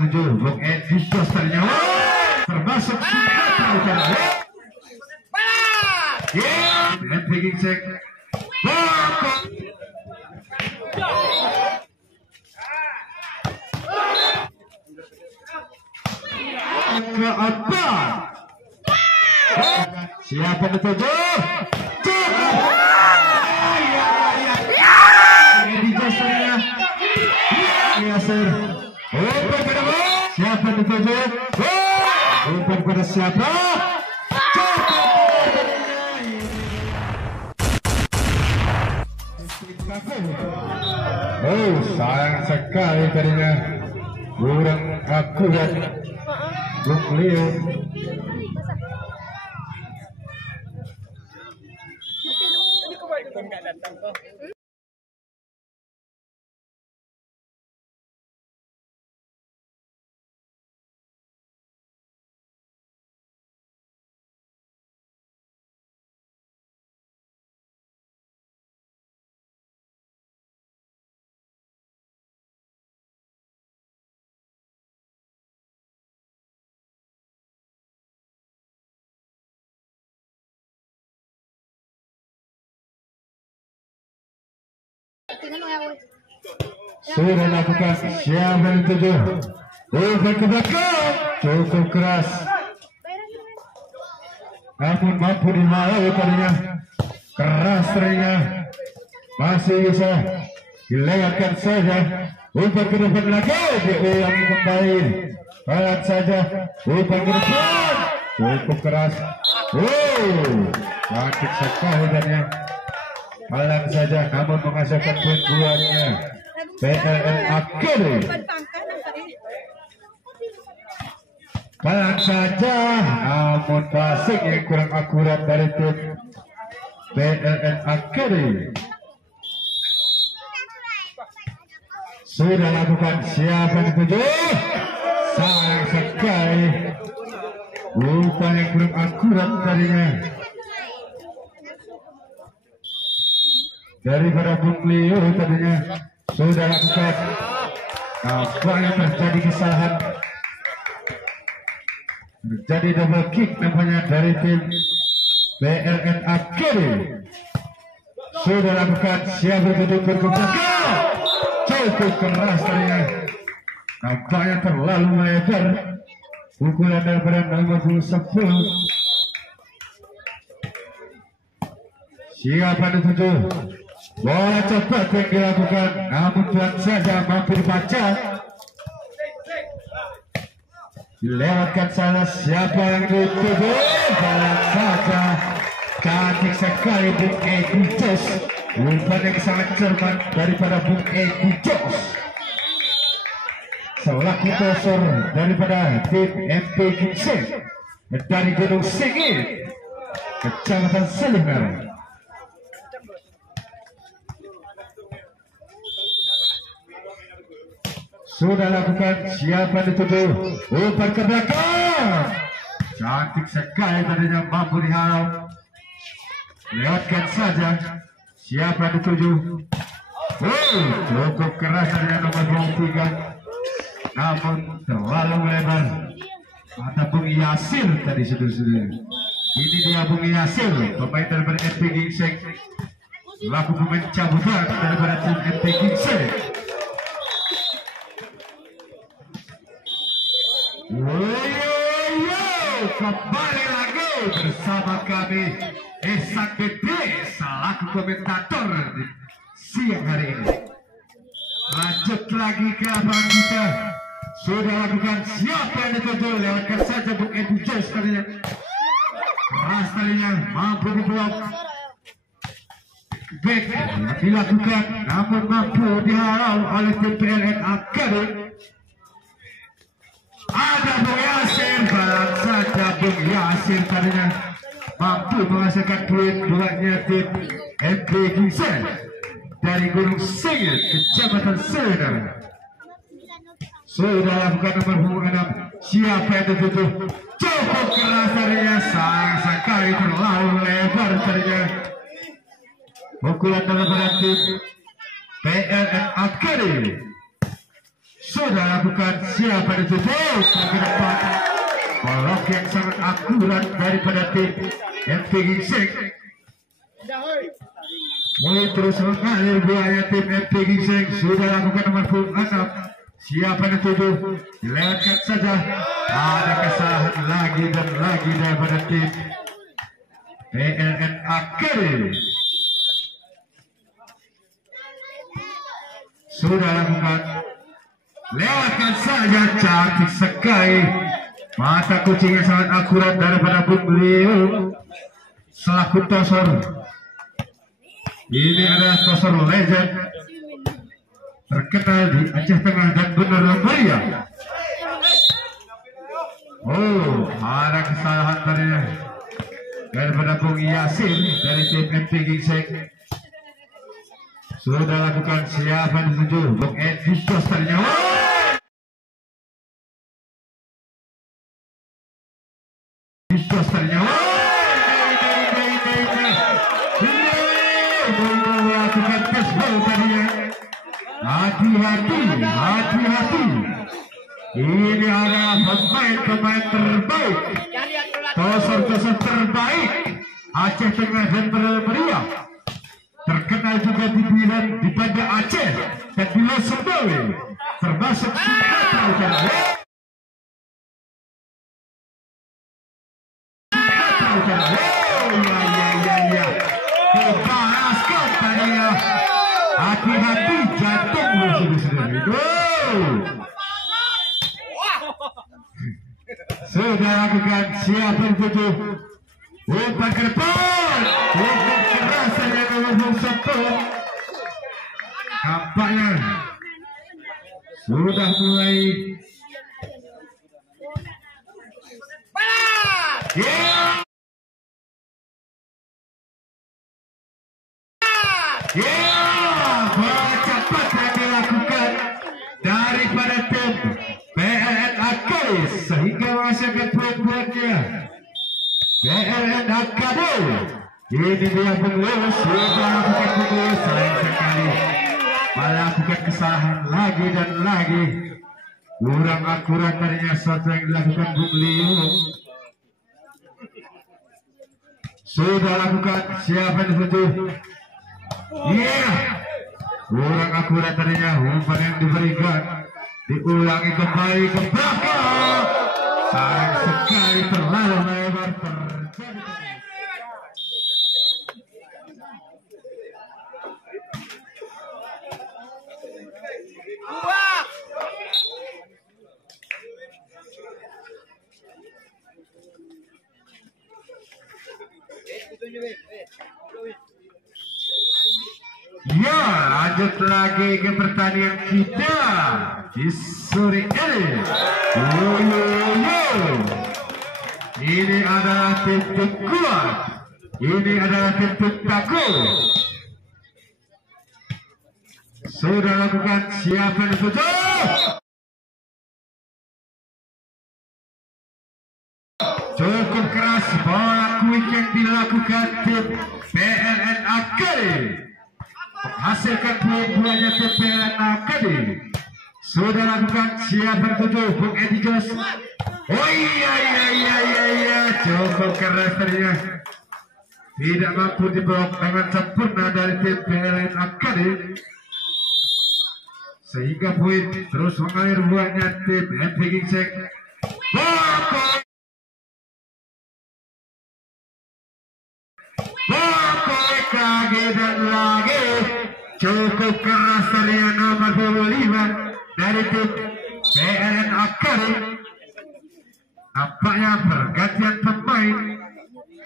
7 Bung Edi Dosternya termasuk Sumatera Utara. Dan taking check. Ke apa? Siapa dituju? Edi Dosternya. Siapa dituju? Umpan pada siapa? Oh, sayang sekali tadinya kurang akurat Bung Leo. Sudah lakukan siapa yang tujuh. Umpan ke belakang cukup keras. Namun mampu dihalau tadinya. Keras tadinya. Masih bisa dilewatkan saja. Umpan ke depan lagi diulangi kembali. Pelan saja. Umpan ke depan cukup keras. Sakit sekali tadinya. Pelan saja namun menghasilkan poin buahnya. PLN Academy. Pelan saja namun passing yang kurang akurat dari tim PLN Academy. Sudah lakukan siapa yang dituju? Sayang sekali umpan yang kurang akurat tadinya daripada Bung Leo tadinya. Sudah lakukan. Nampaknya terjadi kesalahan. Terjadi double kick nampaknya dari tim PLN Academy. Sudah lakukan. Siap duduk berkembang. Cukup keras tadinya. Nampaknya terlalu melebar. Pukulan daripada nomor 10. Siapa dituju? Bola cepat yang dilakukan, namun pelan saja mampu dibaca. Dilewatkan salah siapa yang dituju? Pelan saja. Cantik sekali Bung Edi Jos. Umpan yang sangat cermat daripada Bung Edi Jos. Selaku tosor daripada tim MP Gingseng dari Gunung Singit, Kecamatan Selingar. Sudah lakukan siapa dituju? Umpan ke belakang. Cantik sekali tadinya mampu dihalau. Lewatkan saja. Siapa dituju? Cukup keras tadinya nomor 23. Namun terlalu melebar. Mata Bung Yasir tadi saudara-saudara. Ini dia Bung Yasir, pemain daripada MP Gingseng. Laku pemain cabutan daripada tim MP Gingseng. Kembali lagi bersama kami Esak Bebe selaku komentator di siang hari ini. Lanjut lagi ke abang kita. Sudah lakukan siapa yang dituju? Lewatkan saja Bung Edi Jos tadinya. Keras tadinya mampu diblok. Back dilakukan namun mampu dihalau oleh tim PLN Academy. Ada Bung Yasir, balas saja Bung Yasir tadinya mampu menghasilkan poin buatnya tim MP Gingseng dari Gunung Singit, Kecamatan Selingar. Sudah lakukan nomor 6. Siapa yang dituju? Cukup keras tadinya, sayang sekali terlalu lebar tadinya. Pukulan daripada tim PLN Academy. sudah lakukan. Siapa ditutup ke depan. Blok yang sangat akurat daripada tim MP Gingseng. Mulai terus mengalir buaya tim MP Gingseng. Sudah lakukan nomor punggung 6. Siapa yang dituduh? Dilewatkan saja. Ada kesalahan lagi dan lagi daripada tim PLN Academy. Sudah lakukan. Lewatkan saja, cantik sekali. Mata kucing yang sangat akurat daripada Bung Leo selaku tosor. Ini adalah tosor legend terkenal di Aceh Tengah dan Benar Meriah. Oh, ada kesalahan daripada Bung Yasin dari tim MP Gingseng. Sudah lakukan. Siapa yang dituju? Bung Edi posternya. Posternya. Melakukan baseball tadinya. Hati-hati, hati-hati. Ini adalah pemain terbaik, tosor-tosor terbaik Aceh Tengah dan Benar Meriah. Terkenal juga di Banda Aceh dan di Losembawe, termasuk Sumatera Utara. Kebalaskan tadinya. Hati-hati, jantung saudara-saudara itu. Sudah lakukan. Siapa yang tujuh? Umpan ke depan. Umpan keras saja ke lubung sempurna. Nampaknya sudah mulai. Cepat yang dilakukan daripada tim PLN Academy sehingga menghasilkan poin-poinnya. PLN Academy ini dia pengelus. Sudah melakukan pengelus. Sayang sekali melakukan kesalahan lagi dan lagi. Kurang akurat darinya sesuatu yang dilakukan Bung Leo. Sudah lakukan. Siapa yang dituju? Iya, kurang akurat tadinya. Umpan yang diberikan diulangi kembali ke belakang. Sayang sekali terlalu lebar terjadi. Ya, lanjut lagi ke pertandingan kita di sore ini. Ini adalah tim kuat. Ini adalah tim takut. Sudah lakukan. Siapa yang dituju? Cukup keras bola quick yang dilakukan tim PLN Academy. Menghasilkan poin-poinnya tim PLN Academy. Sudah lakukan. Siapa yang dituju? Bung Edi Jos. Oh iya. Cukup keras tadinya. Tidak mampu diblok dengan sempurna dari tim PLN Academy. Sehingga poin terus mengalir buahnya tim MP Gingseng. Lagi dan lagi. Cukup keras dari nomor 25 dari tim PLN Academy. Nampaknya pergantian pemain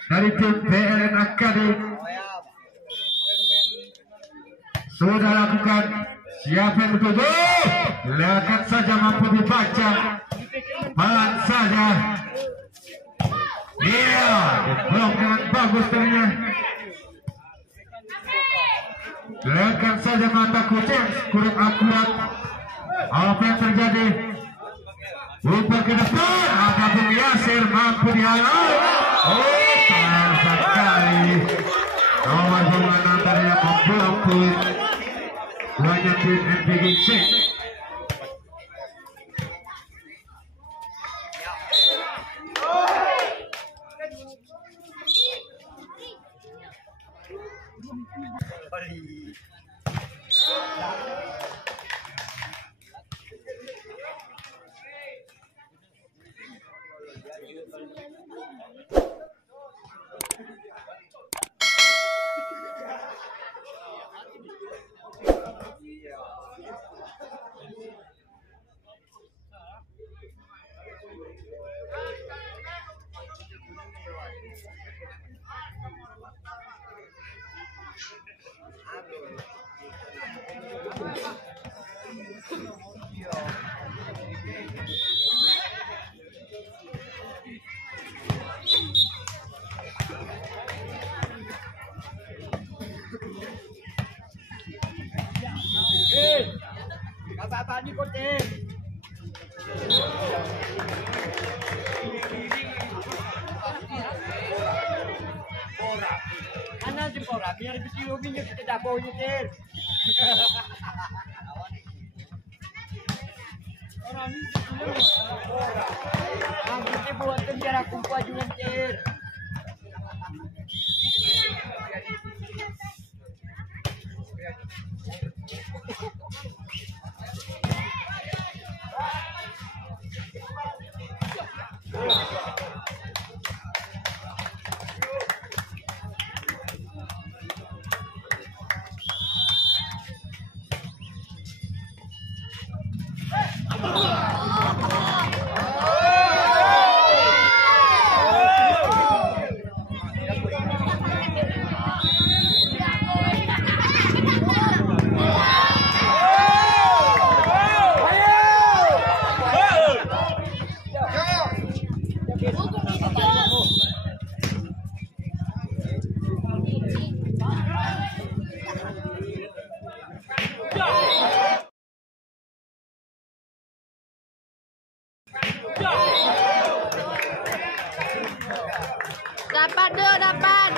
dari tim PLN Academy. Sudah lakukan. Siapa yang dituju? Lihatkan saja, mampu dibaca. Pelan saja. Iya, diblok dengan bagus tadinya. Lihatkan saja mata kucing kurang akurat. Apa yang terjadi? Umpan ke depan. Ada Bung Yasir mampu dihalau. Oh, sayang sekali. Nomor 26 tadinya membuang poin. Buahnya tim MP Gingseng. minyak kita dapur nyetir. Kita buat biar aku kuat nyetir. Dapat deh, dapat.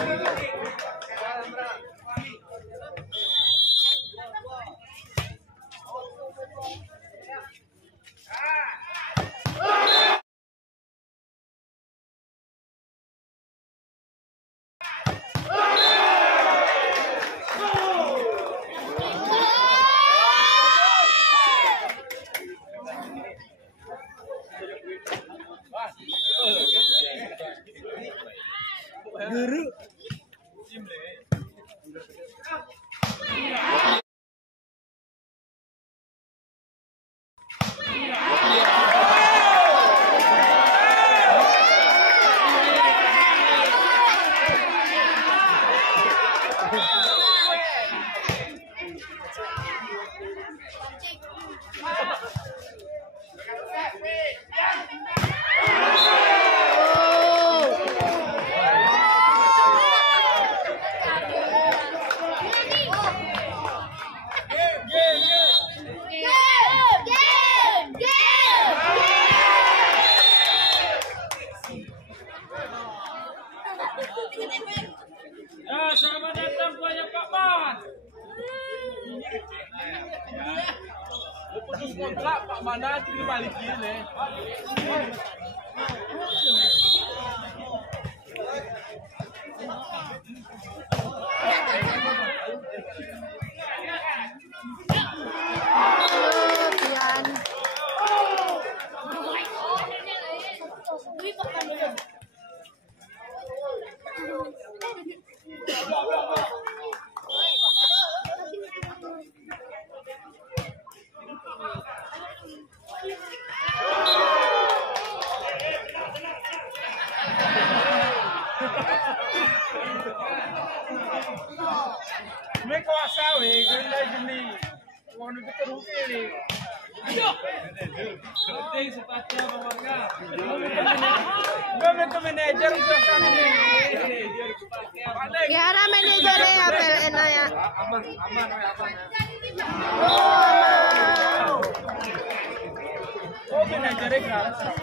Guru. Ya, selamat datang buahnya Pak Man. Lu putus kontrak Pak Mana dibalikin nih. May kuasa weh, ganda gini. Wano kita rugi nih. Penting sepatnya bawangnya. Gak manajer udah sana nih. Gimana manajernya ya PLN ya? Aman. Oh, manajernya gratis.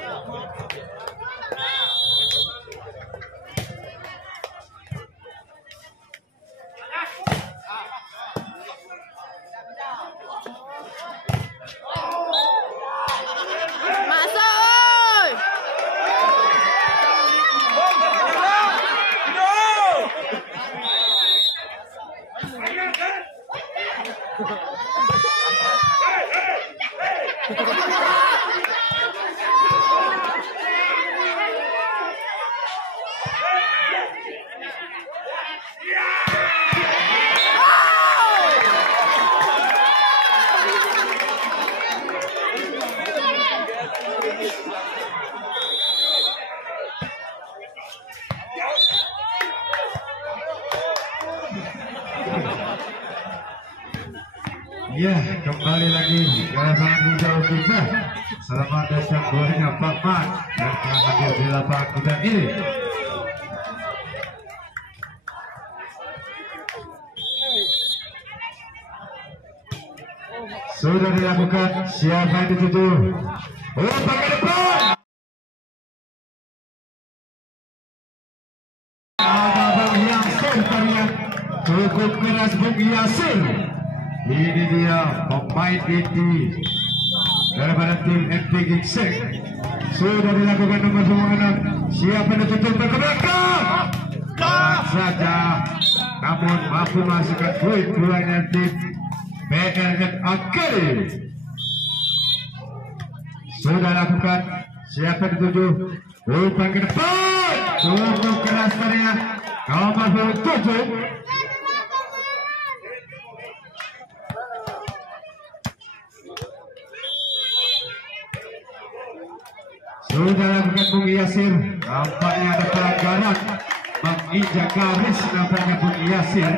Ya, kembali lagi gerakan hijau kita. Selamat datang buahnya Pak Man yang telah hadir di lapangan kita ini. Sudah dilakukan, siapa yang dituju? Oh, pakai depan. Abang yang sertanya cukup keras Bung Yasir. Ini dia pemain inti daripada tim MP Gingseng. Sudah dilakukan nomor 6. Siapa yang tutup ke belakang? Saja, namun mampu masukkan poin keluarnya tim PLN Akademi. Sudah lakukan. Siapa yang dituju? Umpan ke depan. Cukup keras tarinya nomor 7. Sudah lakukan Bung Yasir. Nampaknya ada pelanggaran menginjak garis, nampaknya Bung Yasir.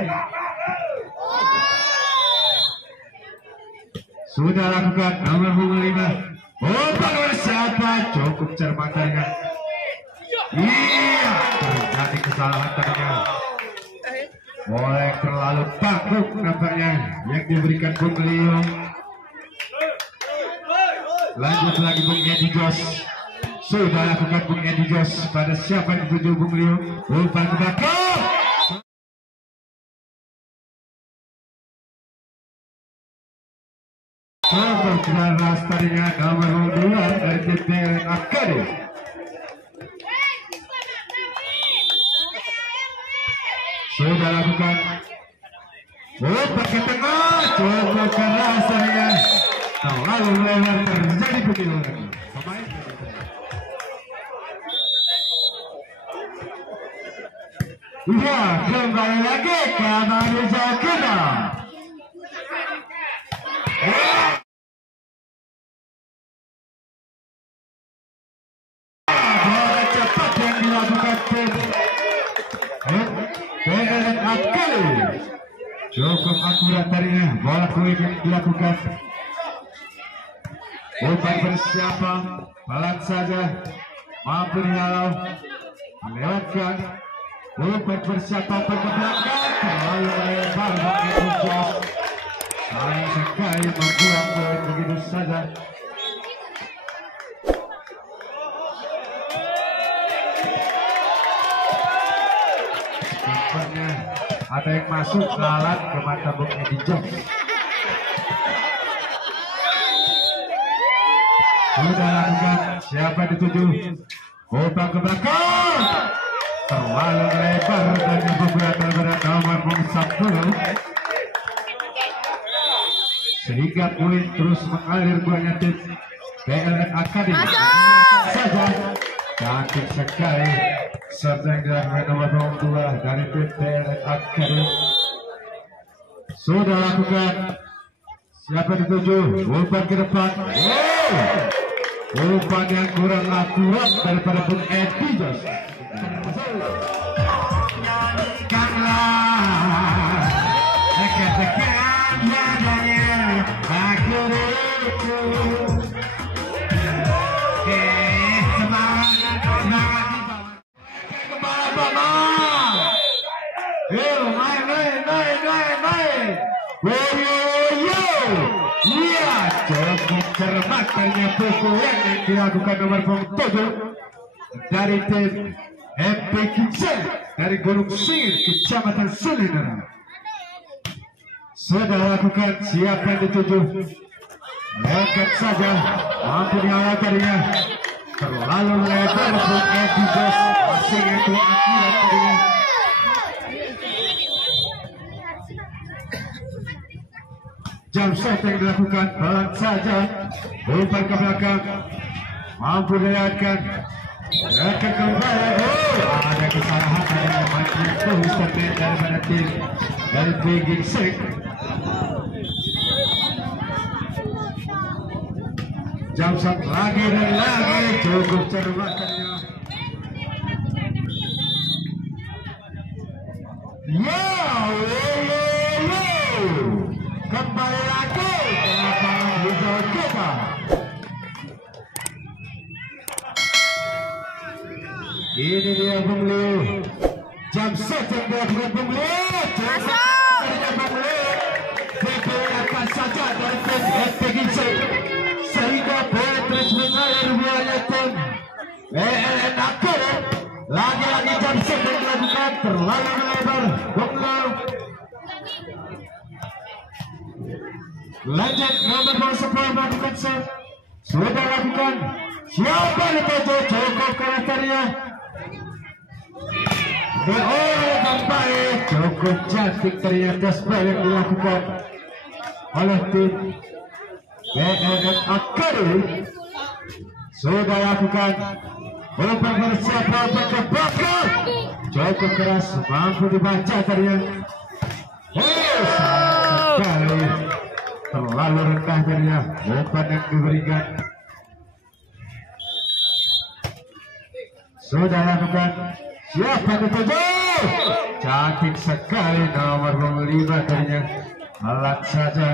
Sudah lakukan nomor 5. Umpan siapa? Cukup cermatanya. Iya, terjadi kesalahan tadinya. Boleh terlalu takut nampaknya yang diberikan Bung Leo. Lanjut lagi Bung Edi Jos. Sudah lakukan Bung Edi Jos pada siapa yang dituju Bung Leo. Umpan ke belakang. Cukup keras tadinya nomor 2 dari tim PLN Akademi. Sudah lakukan umpan ke tengah. Cukup keras tadinya. Lalu lebar terjadi begitu lagi. Pemain iya, kembali lagi ke Malaysia kita. Bola cepat yang dilakukan tim PLN Akademi. Cukup akurat tadinya bola kulit yang dilakukan. Umpan bersiapa, pelan saja, mampu dihalau, melewatkan. Umpan bersiapa ke belakang, terlalu lebar begitu jauh. Sayang sekali membuang poin begitu saja. Umpannya ada yang masuk lalat ke mata Bung Edi Jos. Sudah lakukan. Siapa dituju? Umpan ke belakang. Terlalu lebar dari beberapa nomor 10. Sehingga poin terus mengalir buahnya tim PLN Akademi. Saja cantik sekali serta yang dilakukan nomor 2 dari tim PLN Akademi. Sudah lakukan. Siapa dituju? Umpan ke depan. Umpan yang kurang akurat daripada Bung Edi Jos. Nyanyikanlah dekat-dekat nadanya aku rindu. Semangat kepala Bama. Main. Iya, cukup cermat kayaknya pukulan yang dilakukan nomor 7 dari tim MP Gingseng dari Gunung Singir, Kecamatan Sulinera. Sudah lakukan. Siapa yang dituju? Lekat saja, mampu diawal tadinya. Terlalu lebar Bung Edi Jos, masih itu akurat tadinya. Jam shot yang dilakukan pelan saja. Umpan ke belakang, mampu dilewatkan. Lekat kembali. Ada kesalahan dari Matthew Hussein daripada tim dari tim Gingseng. Jam shot lagi dan lagi, cukup cermatnya. Kembali lagi ke lapangan hijau kita. Ini dia Bung Leo. Jam shot yang dilakukan Bung Leo. Bung Leo. Diperlihatkan saja dari tim MP Gingseng. Sehingga bola terus mengalir buahnya tim PLN Akademi. Lagi-lagi jam shot yang dilakukan terlalu lebar. Bung Leo Lanjut nomor 10 melakukan set. Sudah lakukan. Siapa dituju? Cukup karakternya. Baik, cukup cantik ternyata spell yang dilakukan oleh tim BNN Academy. Sudah lakukan. Umpan bersiapa ke belakang. Cukup keras, mampu dibaca ternyata. Sayang sekali. Terlalu rendah ternyata umpan yang diberikan. Sudah lakukan. Siapa dituju? Cantik sekali nomor 5 ternyata. Alat saja.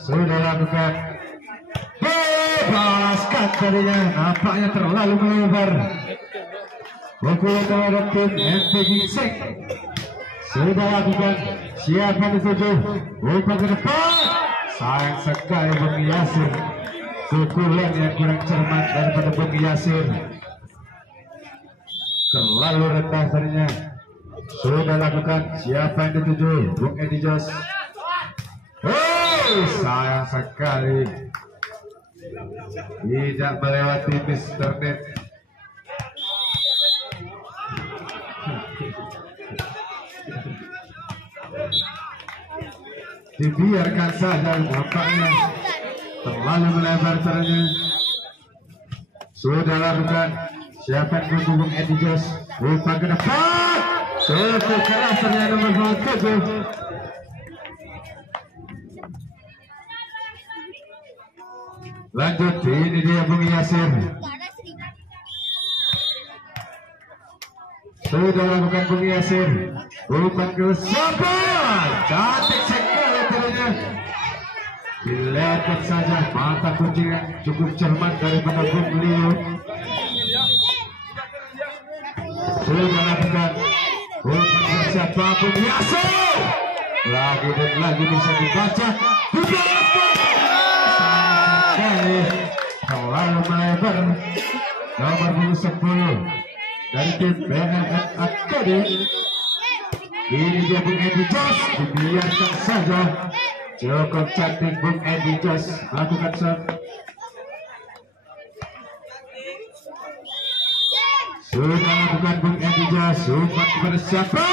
Sudah lakukan. Bebaskan tadinya. Nampaknya terlalu melebar. Pukulan terhadap tim MP Gingseng. Sudah lakukan. Siapa dituju? Umpan ke depan. Sayang sekali Bung Yasir. Pukulan yang kurang cermat daripada Bung Yasir. Terlalu rendah tadinya. Sudah lakukan. Siapa yang dituju? Bung Edi Jos. Sayang sekali. Tidak melewati Mr. Net. Dibiarkan saja, nampaknya terlalu melebar caranya. Sudah lakukan. Siapa yang mendukung Edi Jos? Umpan ke depan. Cukup keras ternyata nomor 7. Lanjut, ini dia Bung Yasir. Sudah lakukan Bung Yasir. Umpan ke depan. Cantik sekali ternyata. Dilihat saja mata kucing yang cukup cermat daripada Bung Leo. Sudah lakukan. Umpan ke siapa Bung Yasir. Lagi dan lagi bisa dibaca. Terlalu melebar. Nomor 10 dari tim BNN Academy. Ini dia Bung Edi Jos. Dibiarkan saja. Cukup cantik Bung Edi Jos lakukan shot. Sudah lakukan Bung Edi Jos. Umpan kepada siapa?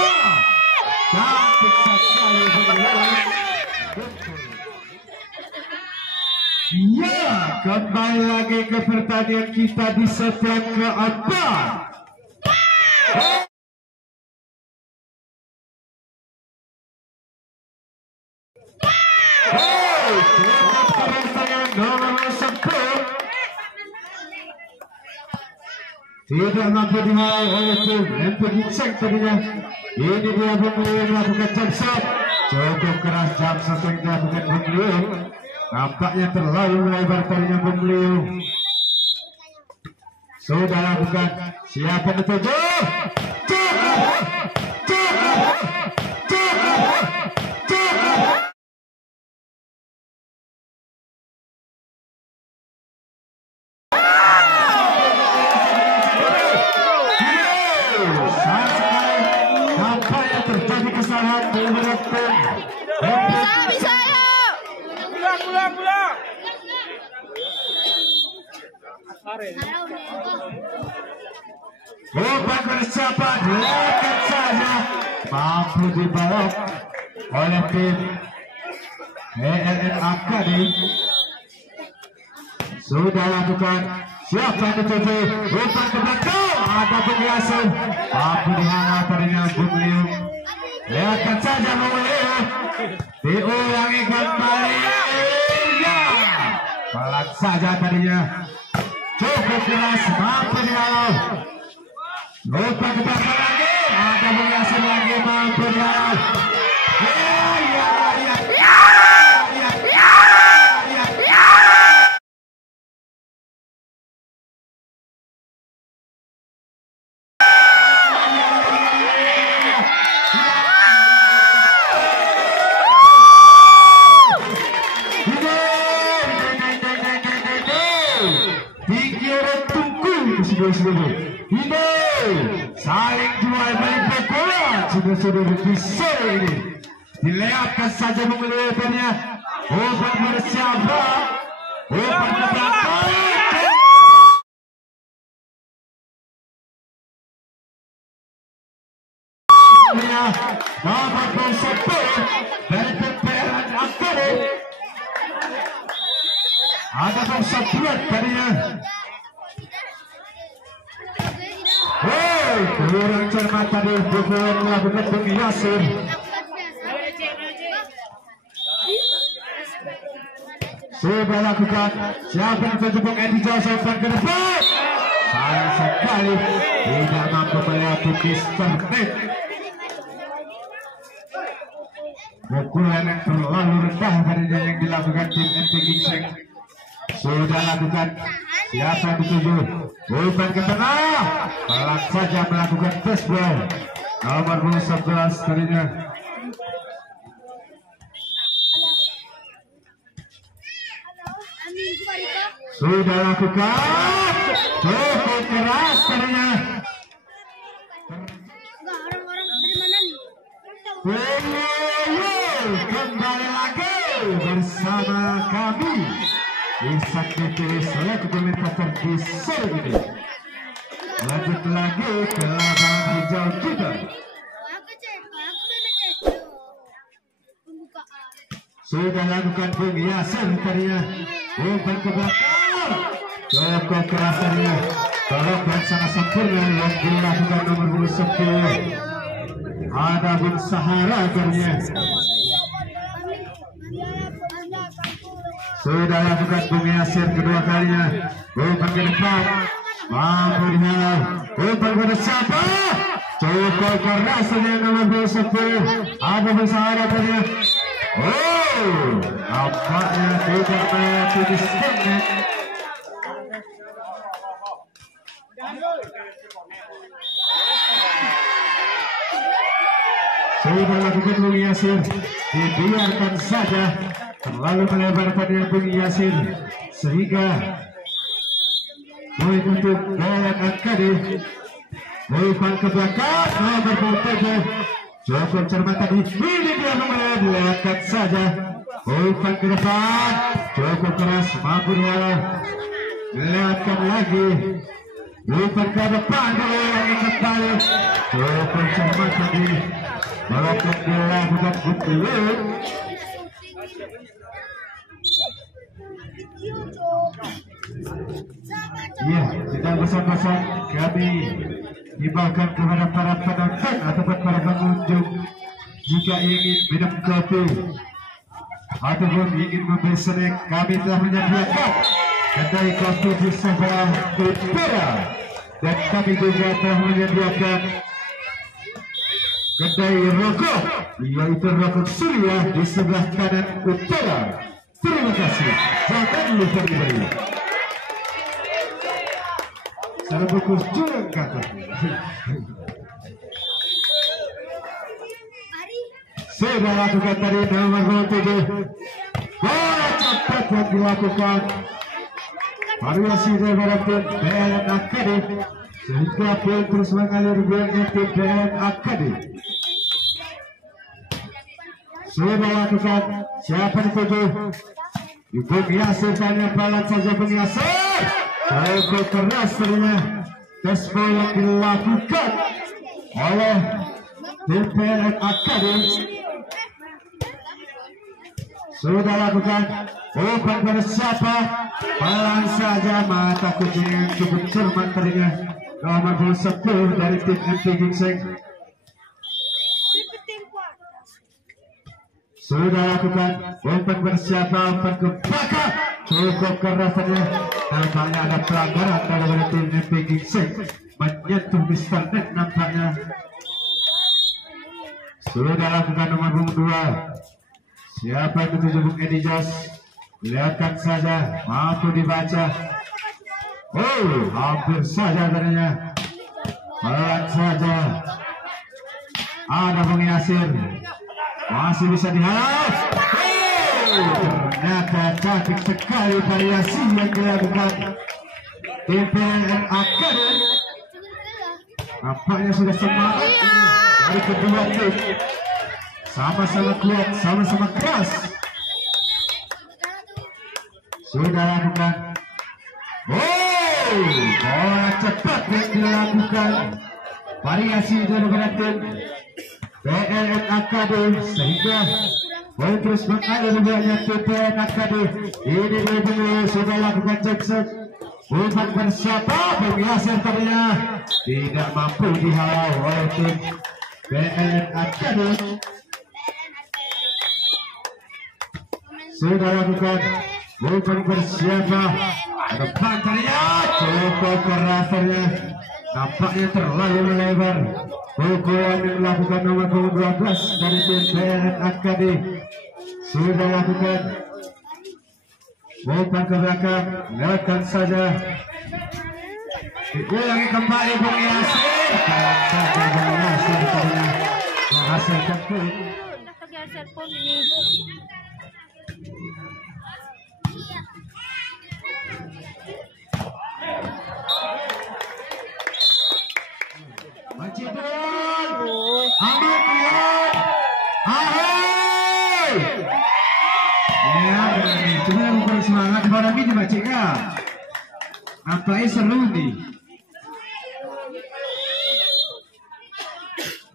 Cantik sekali Bung Edi. Ya, kembali lagi ke pertandingan kita di set yang keempat. Tidak mampu dihalau oleh tim MP Gingseng tadinya. Ini dia Bung Leo melakukan jump shot. Cukup keras jump shot yang dilakukan Bung Leo. Nampaknya terlalu melebar tadinya Bung Leo. Sudah lakukan. Siapa dituju? Nampaknya terjadi kesalahan di tim. Bisa ya. Pulang. Umpan bersiapa? Dilihat saja. Mampu dibawa oleh tim BNN Academy. Sudah lakukan. Siapa yang dituju? Umpan ke belakang. Ada Bung Yasir. Mampu dihalau padanya Bung Leo. Lihatkan saja Bung Leo. Diulangi kembali. Ya. Pelan saja tadinya. Cukup keras. Mampu dihalau. Umpan ke belakang lagi. Ada Bung Yasir lagi. Mampu dihalau. sudah ini saling jual beli bola sudah bisa ini dilihatkan saja mengelihkannya obat bersiapa obat berangkat Bapak bersepuluh dari PPRN Akademi ada bersepuluh tadinya. Kurang cermat tadi pukulan melakukan Bung Yasir. Sudah lakukan siapa yang terjebak Edi Joseph ke depan. Sayang sekali tidak mampu melewati Mr. Net. Pukulan yang terlalu rendah tadinya yang dilakukan tim NP Gingseng. Sudah lakukan siapa yang dituju umpan ke tengah pelan saja melakukan fastball nomor 11 tadinya. Sudah lakukan cukup keras tadinya. Kembali lagi bersama kami Isak DPW selaku komentator di sore ini. Lanjut lagi ke lapangan hijau kita. Sudah lakukan Bung Yasin tadinya umpan ke belakang cukup keras tadinya. Block sangat sempurna yang dilakukan nomor 10 ada Bung Sahara tadinya. Sudah lakukan Bung Yasir kedua kalinya umpan ke depan mampu dihalau umpan pada siapa cukup keras tadinya nomor 10 ada Bung Sahara tadinya. Nampaknya tidak melewati distinct. Sudah lakukan Bung Yasir dibiarkan saja terlalu melebar pada Bung Yasir sehingga poin untuk Dayan Akademi. Umpan ke belakang nomor 7 cukup cermat tadi ini dia melewatkan saja umpan ke depan cukup keras mampu dia lewatkan lagi umpan ke depan diulangi kembali cukup cermat tadi melakukan dilakukan betul. Ya, sedang bersama-sama kami dibawakan kepada para penonton ataupun para pengunjung jika ingin minum kopi ataupun ingin membeli snack kami telah menyediakan kedai kopi di sebelah utara dan kami juga telah menyediakan kedai rokok yaitu rokok Surya di sebelah kanan utara. Terima kasih, jangan lupa dibeli. Saya bungkus jurang kata. Sudah lakukan tadi nomor 7. Cepat yang dilakukan variasi daripada tim BLN Akademi sehingga poin terus mengalir bagi tim BLN Akademi. Sudah lakukan siapa dituju Bung Yasir tanya balan saja Bung Yasir cukup keras tadinya fastball yang dilakukan oleh tim BLN Akademi. Sudah lakukan umpan pada siapa balan saja mata kucing yang cukup cermat tadinya nomor 10 dari tim NP Gingseng. Sudah lakukan umpan bersiapa umpan ke belakang cukup keras tadi nampaknya ada pelanggaran dari tim NP Gingseng menyentuh Mr. Net nampaknya. Sudah lakukan nomor 2 siapa yang dituju Bung Edi Jos lihatkan saja mampu dibaca. Hampir saja tadinya pelan saja ada Bung Yasir masih bisa dihalau. Ternyata cantik sekali variasi yang dilakukan tim PLN Academy. Nampaknya sudah semangat ini dari kedua tim. Sama-sama kuat, sama-sama keras. Sudah lakukan. Bola cepat yang dilakukan. Variasi daripada tim PLN Academy sehingga poin terus mengalir banyak tim PLN Academy. Ini benar sudah lakukan Jackson. Bukan bersiapa Yasir tadinya tidak mampu dihalau oleh tim PLN Academy. Sudah lakukan bukan bersiapa depan tadinya cukup kerasnya nampaknya terlalu melebar. Pukulan yang dilakukan nomor 12 dari tim PLN Academy sudah lakukan bukan ke belakang, lihatkan saja diulangi kembali Bung Yasir saja Bung Yasir tadinya menghasilkan poin. Macibun aman lihat ahai ya berani cuma memberi semangat kepada ini Macik ya nampaknya seru nih.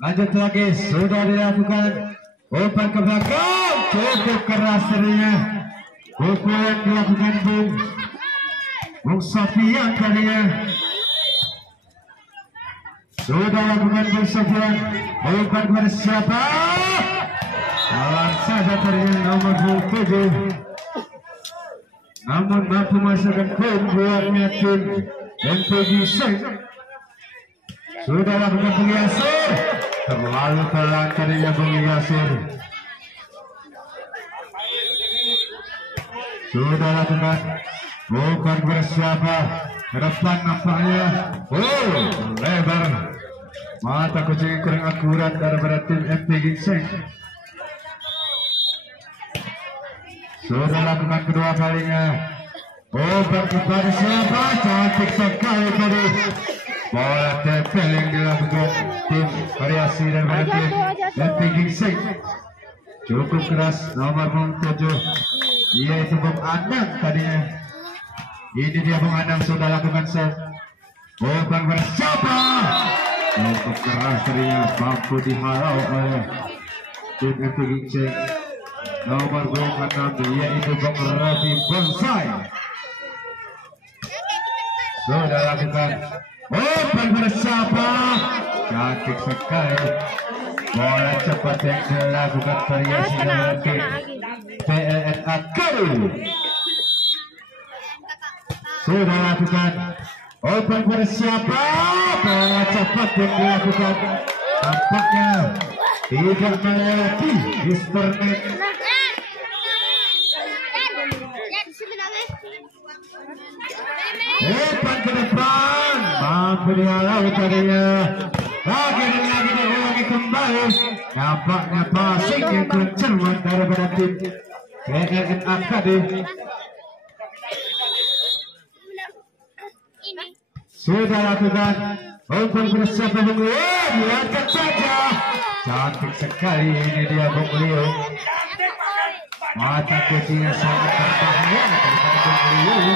Lanjut lagi sudah dilakukan umpan ke belakang cukup keras tadinya. Pukulan dilakukan Bung Sofian tadinya. Sudah lakukan Bung Sofian. Umpan kepada siapa? Salah saja tadinya nomor 7. Namun mampu masukkan poin buatnya tim MPG Seng. Sudah lakukan Bung Yasir. Terlalu pelan tadinya Bung Yasir. Sudah lakukan bukan bersiapa ke depan nampaknya lebar mata kucing kurang akurat daripada tim MP Ginseng. Sudah lakukan kedua kalinya bukan kepada siapa cantik sekali tadi bola tempel yang dilakukan tim variasi daripada tim MP Ginseng cukup keras nomor 7 yaitu Bung Anang tadinya. Ini dia Bung Anang sudah lakukan set. Bukan bersiapa. Cukup keras tadinya mampu dihalau oleh tim MP Ginseng. Nomor Bung Anang yaitu Bung Rafi Bonsai. Sudah lakukan. Bukan bersiapa. Cantik sekali. Bola cepat yang dilakukan variasi dari tim PLN Academy. Sudah lakukan open bersiapa bola cepat yang dilakukan tampaknya tidak melewati Misternet. Open ke depan mampu dihalau tadinya. Lagi diulangi kembali. Nampaknya passing yang kurang cermat daripada tim PLN Academy. Sudah lakukan umpan bersiapa Bung Leo. Lihatkan saja cantik sekali ini dia Bung Leo. Mata kucingnya sangat berbahaya daripada Bung Leo.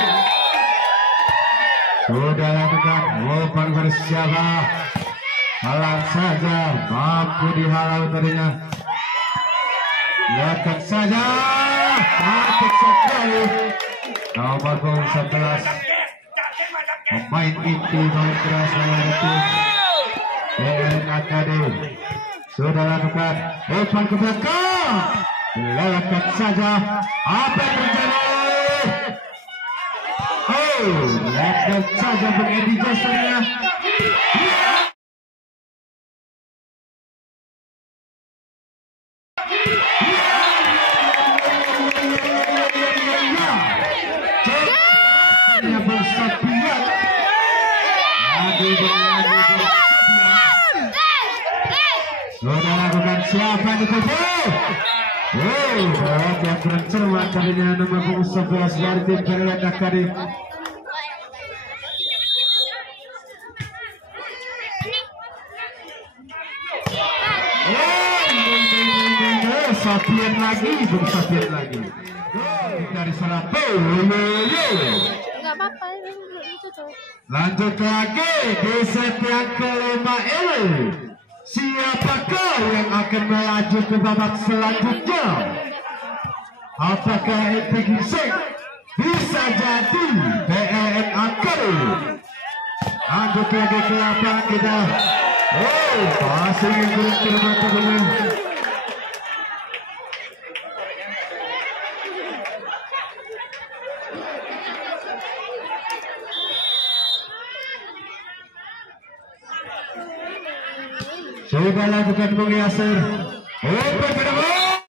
Sudah lakukan umpan bersiapa. Halang saja mampu dihalau tadinya. Lihatkan saja cantik sekali nomor 11 pemain inti main keras dari tim PLN Academy. Sudah lakukan umpan ke belakang. Lihatkan saja apa yang terjadi. Lihatkan saja Bung Edi Jasanya. Sudah lakukan siapa di kubu? Yang kurang cermat tadinya nomor 11 dari tim PLN Academy. Sofian lagi, Bung Sofian lagi. Dari Serape, Enggak apa-apa itu tuh. lanjut lagi di set yang kelima ini. Siapakah yang akan melaju ke babak selanjutnya? Apakah Epigisek bisa jadi PLN Akari? Lanjut lagi ke lapangan kita. Oh, passing yang kurang termata dulu. Coba lakukan Bung Yasir. Open ke depan.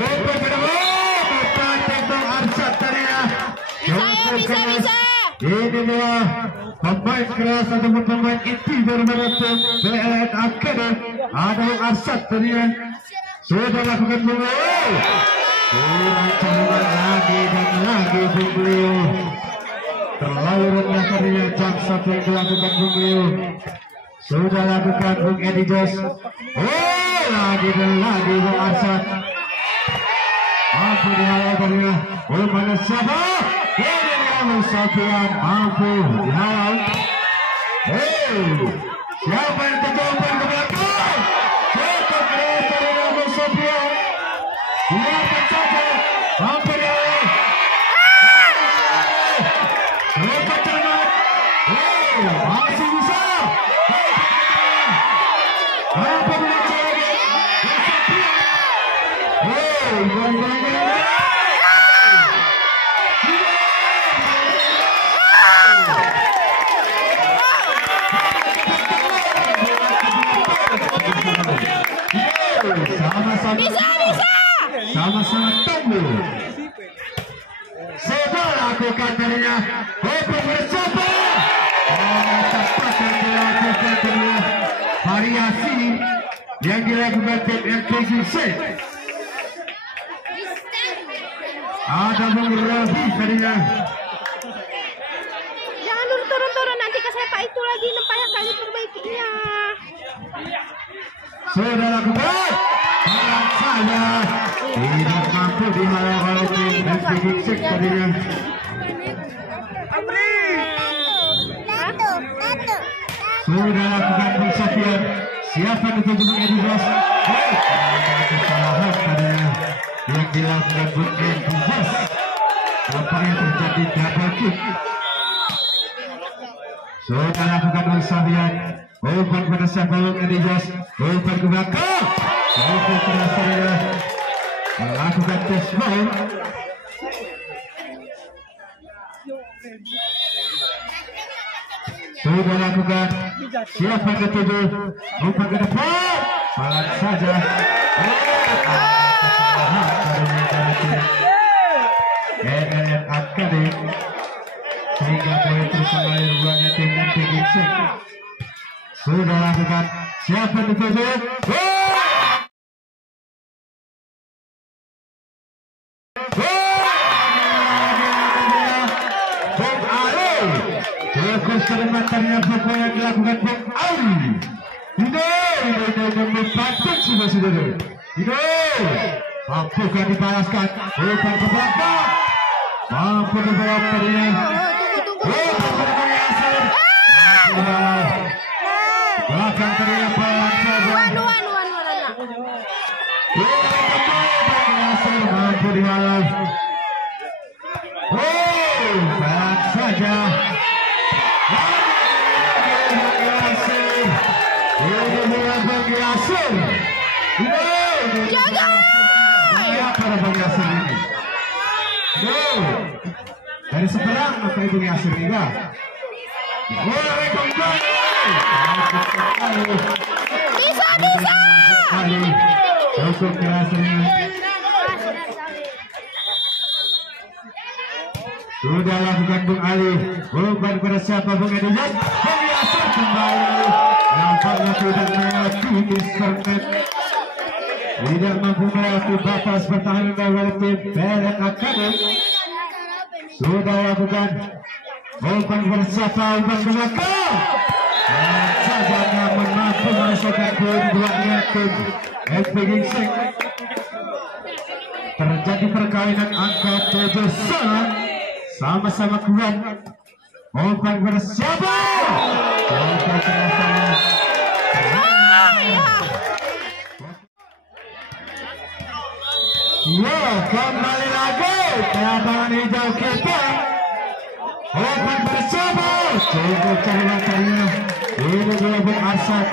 Open ke depan. Bukan tentang Arsyad tadinya. Bisa. Ini adalah pemain keras ataupun pemain inti daripada tim PLN Academy. Ada Bung Arsyad tadinya. Sudah lakukan Bung Leo. Kurang coba lagi dan lagi Bung Leo. Terlalu rendah tadinya jam 1 yang dilakukan Bung Leo. Sudah lakukan Bung Edi Jos. Oh, lagi dan lagi Bung Arsyad. Mampu dihalau tadinya. Oh, mana siapa? Ini dia Bung Sofian. Mampu dihalau. Hey, siapa yang terjauhan ke belakang? Cukup keras tadinya Bung Sofian. Biarkan saja. Mampu dihalau. Lepas termat. Masih bisa. Apa belajar lagi? Sama-sama tunggu. Sudah lakukan darinya. Open bersama. Cepat yang dilakukan darinya. Variasi yang dilakukan tim MPGC. Ada Bung Rafi tadinya. Jangan dulu turun-turun nanti ke sepak itu lagi nampaknya kali perbaikinya. Sudah lakukan. Malam saja. Tidak mampu dihalau oleh tim MPGC tadinya. Sudah lakukan Bung Sofian. Siapa dituju Bung Edi Jos? Kesalahan tadinya yang dilakukan Bung Edi Jos. Nampaknya terjadi double kick. Sudah lakukan Bung Sofian. Open pada siapa Bung Edi Jos. Open ke belakang. Open ke dasarnya. Melakukan test ball. Sudah lakukan. Siapa yang dituju? Open ke depan. Malam saja. PLN Academy sehingga boleh terus mengalir buahnya tim MPGC. Sudah lakukan. Siapa yang dituju? Bung Ali. Fokus termatannya pokok yang dilakukan Bung Ali. Ini patut sudah. Mampukah dibalaskan? Bukan ke belakang. Mampu dibawa tadinya. Belakang tadinya pelan saja. Mampu dihalau. Pelan saja. Ini bukan Bung Yasir. Siapa Bung Yasir ini? Dari seberang maka Bung Yasir juga. Boleh kembali. Bisa. Cukup Yasirnya. Sudah lakukan Bung Ali. Bukan pada siapa Bung Edi Jos. Bung Yasir kembali. Nampaknya tidak melewati instrumen. Tidak mampu melewati batas pertahanan dari tim PLN Academy. Sudah lakukan. Bukan pada siapa Bung Belakang. Saja namun mampu pemasukan keduanya tim FPG Sing. Terjadi perkawinan angka 7 sama-sama kuat. Umpan bersiapa? Ya, kembali lagi lapangan hijau kita. Umpan bersiapa? Cukup cari-carinya. Ini dia Bung Arsad.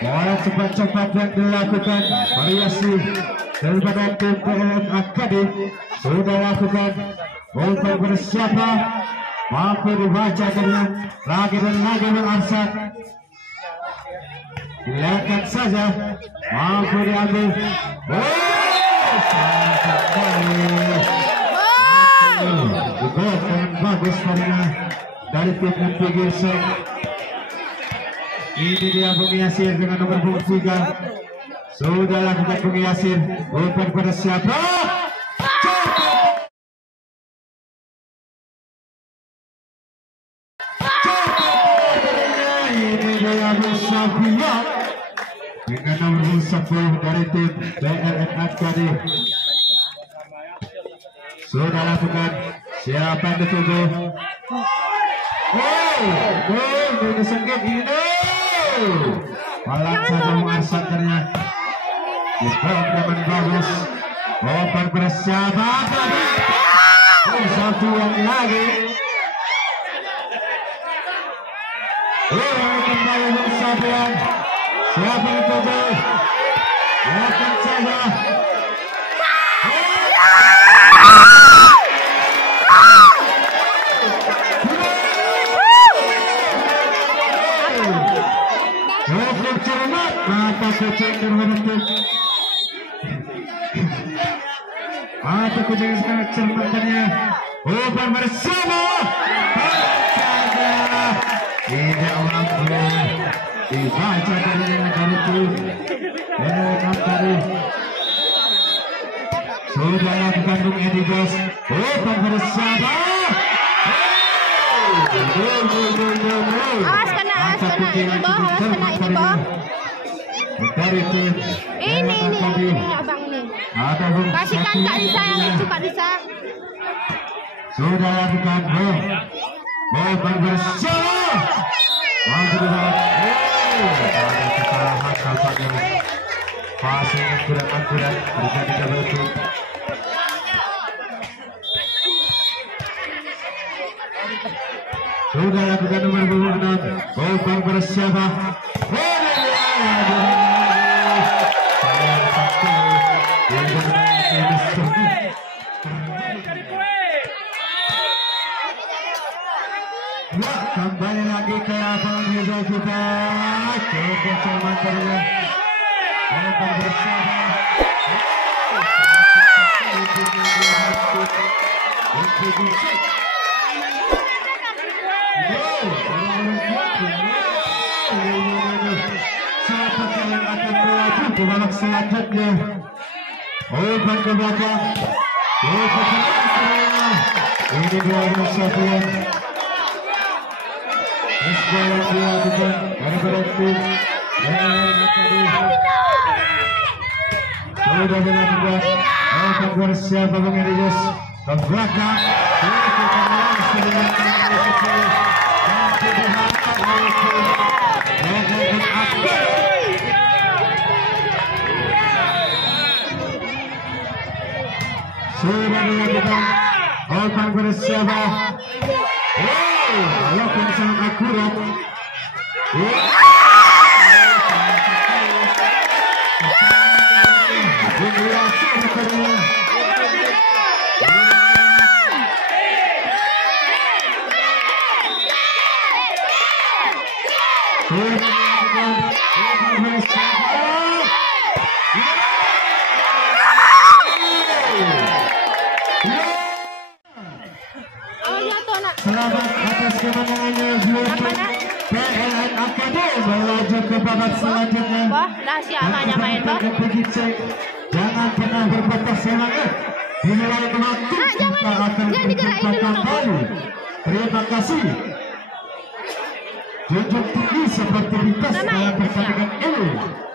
Bola cepat-cepat yang dilakukan variasi daripada tim PLN Akademi sudah lakukan. Umpan bersiapa? Mampu dibaca dengan lagi dan lagi Bung Arsad. Lihatkan saja, mampu diambil. Gol yang bagus dari tim MPG Sing. Ini dia Bung Yasir dengan nomor punggung 3. Sudah lakukan Bung Yasir. Umpan pada siapa? Ini dia Bung Safian dengan nomor 10 dari tim PLN Akademi. Sudah lakukan. Siapa yang dituju? Ini sengit ini. Malah saja Arsad ternyata. Diprogram bagus. Umpan bersahabat. Satu yang lagi. Kembali Safian. Siapa yang dituju? Lihatkan saja. Cukup cermat mata kucing terhadap mata kucing sangat cermat tadinya. Umpan bersama saja tidak mampu dibaca dari itu. Tadi sudah lakukan Bung Edi Bos. Umpan bersama. Awas kena ini Boh, awas kena ini Boh. Ini abang ini. Kasihkan Kak Lisa yang lucu Kak Lisa. Sudah lakukan Umpan bersama. Mampu dibawa. Ada kesalahan tampaknya. Passing yang kurang akurat terjadi double kick. Sudah lakukan nomor 26. Umpan bersiapa? Kembali lagi ke lapangan hijau kita. Cukup cermat terlihat. Umpan bersiapa? Siapa yang akan melaju ke babak selanjutnya? Umpan ke belakang. Ini dua Safian. Sebuah yang dilakukan daripada tim sudah dilakukan. Umpan bersiapa Bung Edi ke belakang. Sudah dilakukan. Umpan bersiapa? Lakukan sangat akurat. Selamat atas kemenangannya PLN Akademi melaju ke babak selanjutnya. Rahasia amanya main Boh. Jangan pernah berputus semangat. Dimulai waktu kita akan berjumpa kembali. Terima kasih. junjung tinggi sportivitas dalam pertandingan ini.